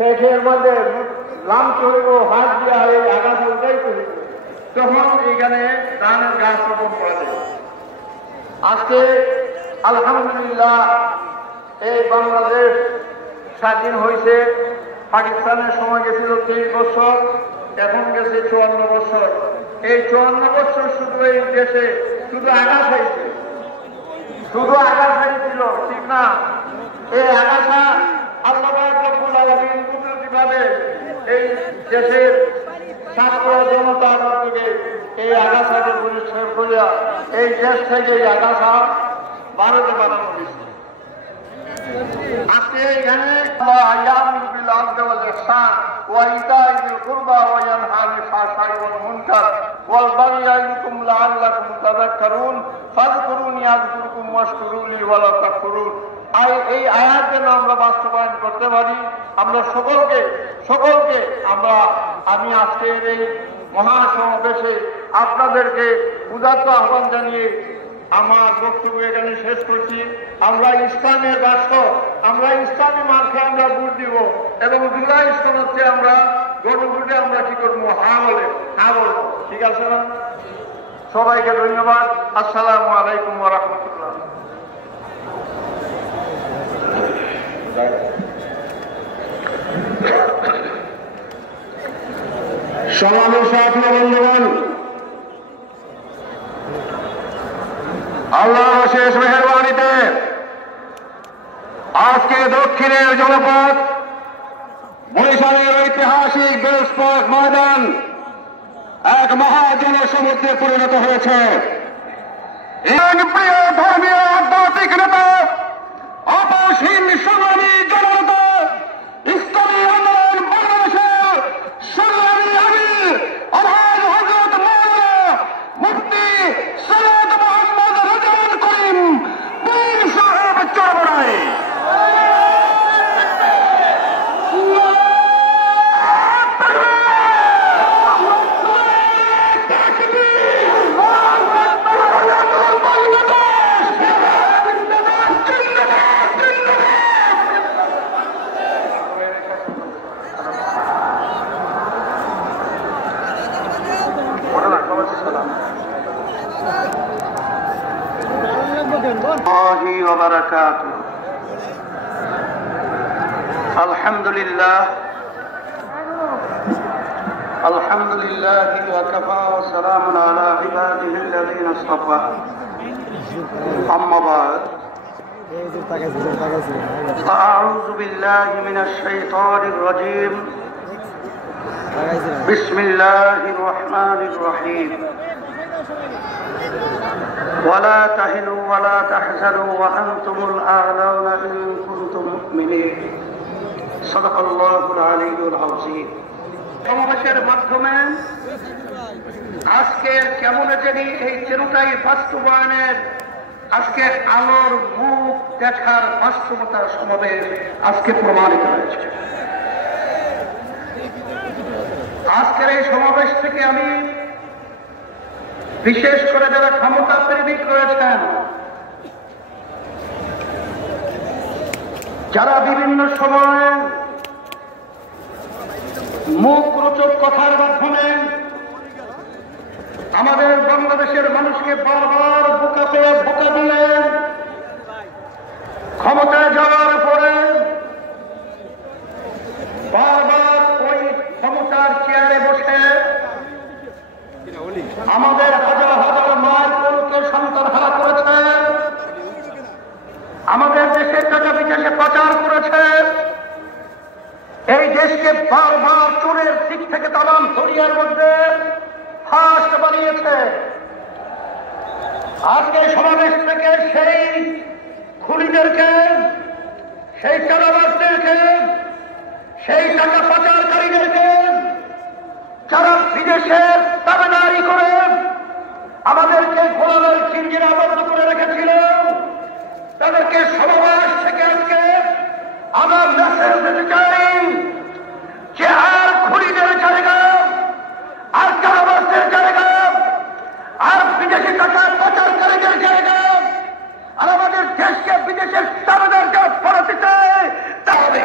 শেখের মধ্যে লাম চলব হাত দেওয়া এই আগাছা উঠাইতে তখন এখানে ধানের গাছ রোপণ করা যায়। আজকে আলহামদুলিল্লাহ এই বাংলাদেশ স্বাধীন হয়েছে। পাকিস্তানের সময় গেছিল 30 বছর, এখন গেছে 54 বছর। এই 54 বছর শুধু এই দেশে শুধু আগাছাই ছিল, শুধু আগাছাই ছিল, ঠিক না? এই আগাছা আল্লাহ রাব্বুল আলামিন কুদরতিভাবে এই দেশের ছাত্র জনতার থেকে এই আগাছাকে পরিষ্কার করিয়া এই দেশ থেকে এই আগাছা ভারতে বানানো হয়েছে। আজকে এখানে এই আয়াত যেন আমরা বাস্তবায়ন করতে পারি। আমরা সকলকে আমি আজকের এই মহাসমাবেশে আপনাদেরকে উদাত্ত আহ্বান জানিয়ে আমার বক্তব্য এখানে শেষ করছি। আমরা ইসলামের রাষ্ট্র, আমরা ইসলামী মার্কে আমরা ভোট দিব এবং জুলাই সনদকে আমরা গণভোটে আমরা কি করবো? হ্যাঁ বলবো। ঠিক আছে না? সবাইকে ধন্যবাদ। আসসালামু আলাইকুম ওয়া রাহমাতুল্লাহ। সমাবেশ আপনার বন্ধুগণ, আল্লাহর শেষ মেহেরবানিতে আজকে দক্ষিণের জনপদ বরিশালের ঐতিহাসিক বেলসপার্ক ময়দান এক মহাজনসমুদ্রে পরিণত হয়েছে। প্রিয় ধর্মীয় আধ্যাত্মিক নেতা, অপসীম সংগ্রামী জনতা, ইসলামী আন্দোলন বাংলাদেশের সংগ্রামী আমির আলহাজ হযরত মাওলানা মুফতি সৈয়দ মোহাম্মদ রেজাউল করিম পীর সাহেব চরমনাই, وبركاته. الحمد لله وكفى وسلام على عباده الذين اصطفى. أما بعد فأعوذ بالله من الشيطان الرجيم. بسم الله الرحمن الرحيم. ولا تهنوا ولا تحزنوا وأنتم الأعلون إن كنتم مؤمنين. صدق الله العلي العظيم. সমাবেশের মাধ্যমে আজকের কেমন জানি এই চিরটাই বাস্তবায়নের আজকে আলোর মুখ দেখার বাস্তবতার সমাবেশ আজকে প্রমাণিত হয়েছে। আজকের এই সমাবেশ থেকে আমি বিশেষ করে যারা ক্ষমতা প্রেমিক রয়েছেন, যারা বিভিন্ন সময়ে মুখ রোচক কথার মাধ্যমে আমাদের বাংলাদেশের মানুষকে বারবার বোকা পেয়ে বোকা দিলেন। ক্ষমতায় যাওয়ার পরে বারবার ওই ক্ষমতার চেয়ারে বসে আমাদের হাজার হাজার মায়ের কোলকে সন্তান হারা করেছে, আমাদের দেশের টাকা বিদেশে পাচার করেছে, এই দেশকে বারবার চোরের দিক থেকে তামাম দরিয়ার মধ্যে ফাঁস বানিয়েছে। আজকে সমাবেশ থেকে সেই খুনিদেরকে, সেই চাঁদাবাজদেরকে, সেই টাকা পাচারকারীদেরকে যারা বিদেশের দাবিদারি করে আমাদেরকে গোলামের চিঞ্জিরা আবদ্ধ করে রেখেছিল, তাদেরকে সমাবেশ থেকে আজকে আমরা মেসেজ দিতে চাই যে আর খুনিদের জায়গা, আর চাঁদাবাজদের জায়গা, আর বিদেশি টাকা পাচারকারীদের জায়গা, আর আমাদের দেশকে বিদেশের দাবিদারকে ফেরত দিতে হবে।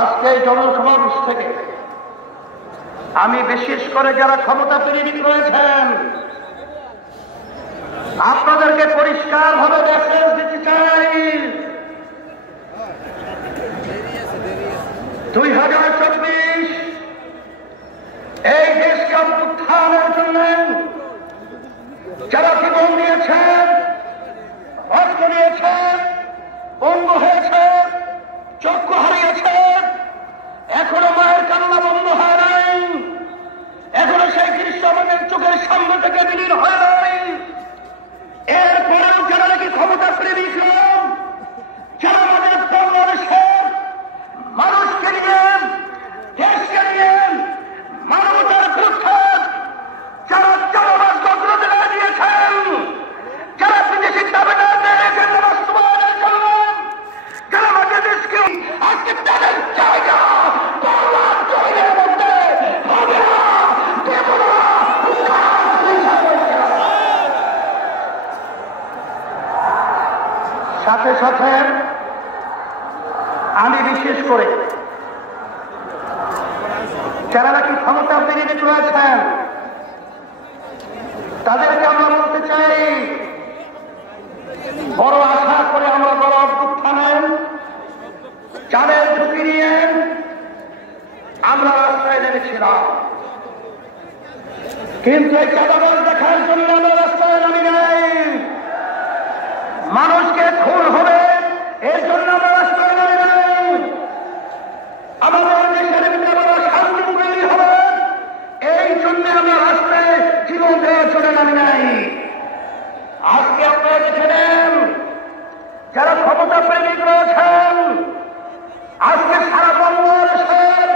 আজকে এই জনসমাবেশ থেকে আমি বিশেষ করে যারা ক্ষমতা প্রেমিক রয়েছেন আপনাদেরকে পরিষ্কার ভাবে মেসেজ দিতে চাই, 2024 এই দেশকে উত্থানের জন্য যারা জীবন দিয়েছেন, রক্ত দিয়েছেন, অঙ্গ হয়েছে, চক্ষু হারিয়েছে, এখনো মায়ের কান্না বন্ধ হয় নাই, এখনো সেই দৃশ্য আমাদের চোখের সামনে থেকে বিলীন হয় নাই। এরপরেও যারা নাকি ক্ষমতা প্রেমিক, যারা আমাদের বাংলাদেশের মানুষকে নিয়ে, দেশকে নিয়ে, মানবতার বিরুদ্ধে যারা চাঁদাবাজ অগ্রযাত্রা দিয়েছেন, যারা বিদেশি দাবিদারদের এজেন্ডা বাস্তবায়নের জন্য যারা আমাদের দেশকে, আজকে তাদের জায়গা বাংলার জমিনের মধ্যে হবে না, দেব না। সাথে সাথে আমি বিশেষ করে যারা নাকি ক্ষমতা বিরোধী রয়েছেন তাদেরকে আমরা বলতে চাই, বড় আশা করে আমরা বড় অভ্যুত্থানে চাঁদের ঝুঁকি নিয়ে আমরা রাস্তায় নেমেছিলাম, কিন্তু এই চাঁদাবাজ দেখার জন্য আমরা রাস্তায় নামি নাই। মানুষকে খুন হবে এর জন্য আমরা রাস্তায় নামি নাই। আমাদের দেশের ভিতরে শান্তি তৈরি হবে এই জন্য আমরা রাস্তায় জীবন দেওয়ার জন্য নামি নাই। আজকে আপনারা দেখে নেন যারা ক্ষমতা প্রেমিক রয়েছেন, আজকে সারা বাংলাদেশের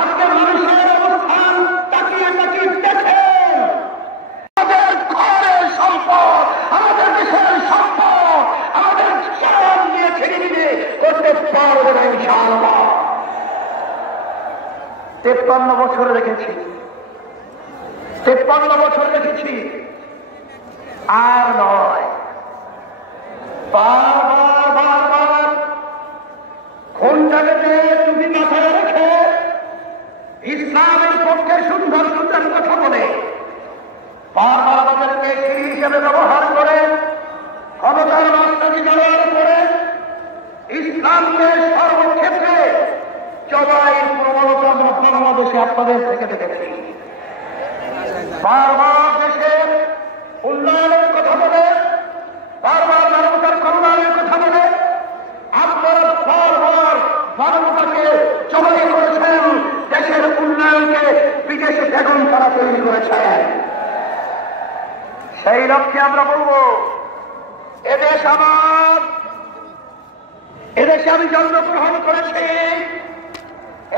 আজকে মানুষের অবস্থান তাকিয়ে তাকিয়ে দেখেন, আমাদের ঘরের সম্পদ, আমাদের দেশের সম্পদ, আমাদের জীবন দিয়ে ছেড়ে দিতে করতে পারবে না ইনশাআল্লাহ। 53 বছর রেখেছি, 53 বছর রেখেছি, আর নয়। বারবার বারবার খুনটাকে তুমি মাথায় রেখে ইসলামের পক্ষে সুন্দর সুন্দর কথা বলে বারবার আমাদেরকে সিঁড়ি হিসেবে ব্যবহার করে ক্ষমতার রাস্তাটি ব্যবহার করে ইসলামকে সর্বক্ষেত্রে জবাইয়ের প্রবণতা বাংলাদেশে আপনাদের থেকে দেখেছি। বারবার দেশের উন্নয়নের কথা বলে, বারবার মানবতার কল্যাণের কথা বলে আপনারা বারবার মানবতাকে জবাই করেছেন, দেশের উন্নয়নকে বিদেশে বেগম তারা তৈরি করেছেন। সেই লক্ষ্যে আমরা বলবো, এদেশ আমার, এদেশে আমি জন্মগ্রহণ করেছি,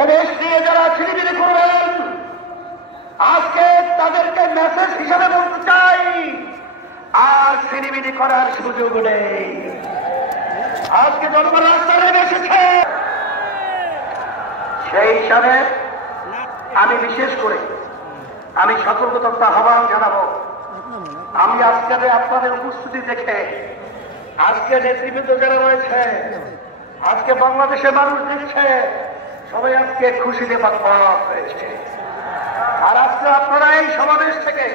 এদেশ নিয়ে যারা ছিনিমিনি করবেন আজকে তাদেরকে মেসেজ হিসাবে বলতে চাই, আর ছিনিমিনি করার সুযোগ নেই। আজকে জনগণ রাস্তায় নেমে এসেছে, সেই হিসাবে আমি বিশেষ করে আমি সতর্কতা আহ্বান জানাবো। আমি আজকে আপনাদের উপস্থিতি দেখে আজকে নেতৃবৃন্দ যারা রয়েছে, আজকে বাংলাদেশের মানুষ দেখছে সবাই আজকে খুশিতে পাক হয়েছে। আর আজকে আপনারা এই সমাবেশ থেকে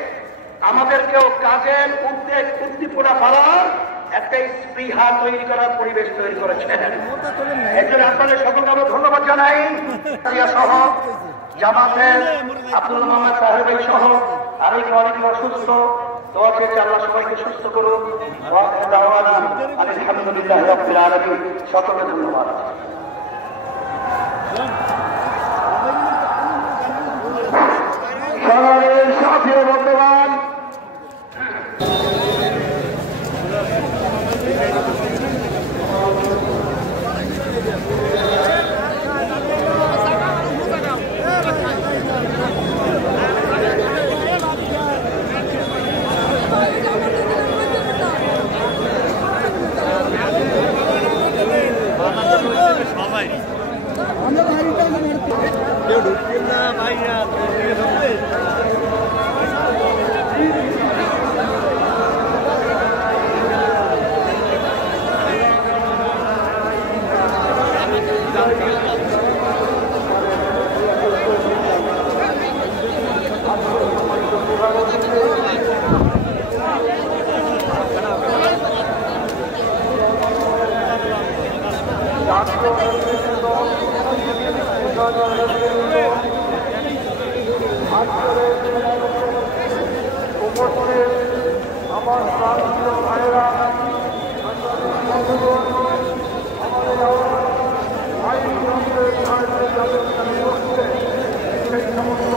আমাদেরকেও কাজের উদ্বেগ উদ্দীপনা পাওয়ার একটা স্পৃহা তৈরি করার পরিবেশ তৈরি করেছেন। এই জন্য আপনাদের সকলকে আমরা ধন্যবাদ জানাই। সহ জামাতের আব্দুল মোহাম্মদ সাহেব সহ আরো অনেক অসুস্থ, দোয়া চেয়ে আল্লাহ সবাইকে সুস্থ করুন। আলহামদুলিল্লাহ রাব্বিল আলামিন। সকলকে ধন্যবাদ। সবাই সাথে বর্তমান আমার প্রান্তীয় ভাইয়েরা সেই সমস্ত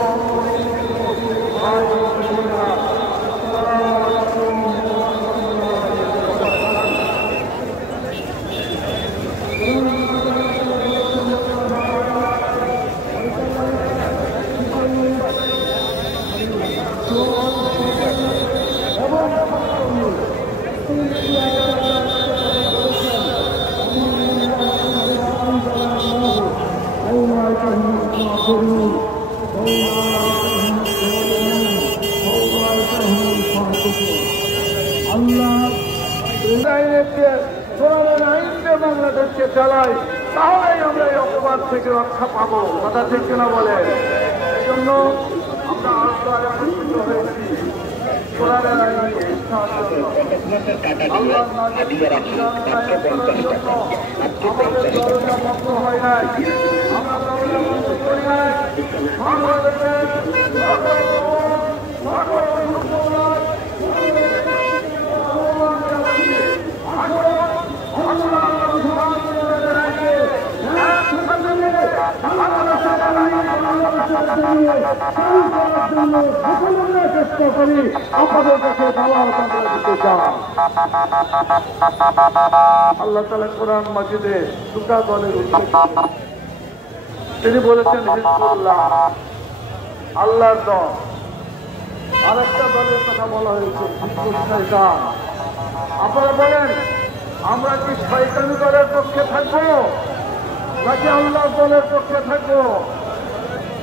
বাংলাদেশকে চালাই, তাহলেই আমরা এই অপবাদ থেকে রক্ষা পাবো। কথা ঠিক কিনা বলে? এই জন্য আমরা একত্রিত হয়েছি কোরআনের আইন প্রতিষ্ঠার জন্য। আমাদের দরজা বন্ধ হয় নাই, আমরা দরজা বন্ধ করি নাই। বাংলাদেশের চেষ্টা করি আপনাদের কাছে দিতে চান। আল্লাহ তাআলা কোরআন মাজিদে দুটা দলের উল্লেখ তিনি বলেছেন হিজবুল্লাহ আল্লাহর দল, আর একটা দলের কথা বলা হয়েছে হিজবুল শয়তান। আপনারা বলেন আমরা কি শয়তানি দলের পক্ষে থাকবো নাকি আল্লাহর দলের পক্ষে থাকবো?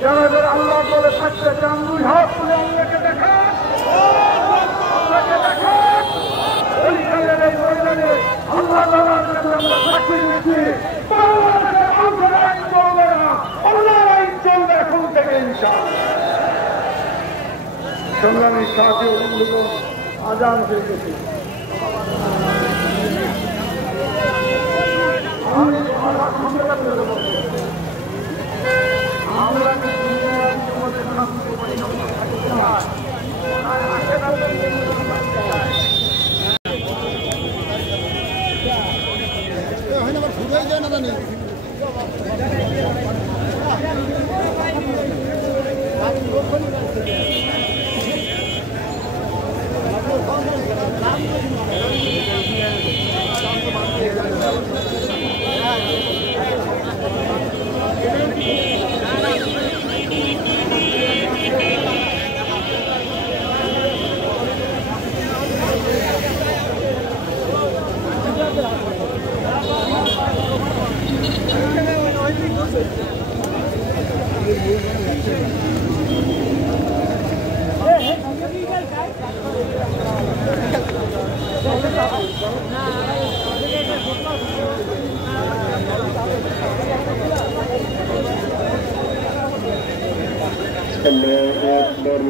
যারা যারা আল্লাহর দলে থাকতে চান দুই হাত তুলে আল্লাহকে দেখান, আল্লাহকে দেখান। পরিচয়ের এই ময়দানে আল্লাহ তাআলার কাছে আমরা সাক্ষী দিচ্ছি বাংলাদেশের মানুষের আইন চলবে না, আল্লাহর আইন চলবে এখন থেকে ইনশাআল্লাহ। সংগ্রামী সাথী ও বন্ধুগণ, আজান হয়ে গেছে। الله أكبر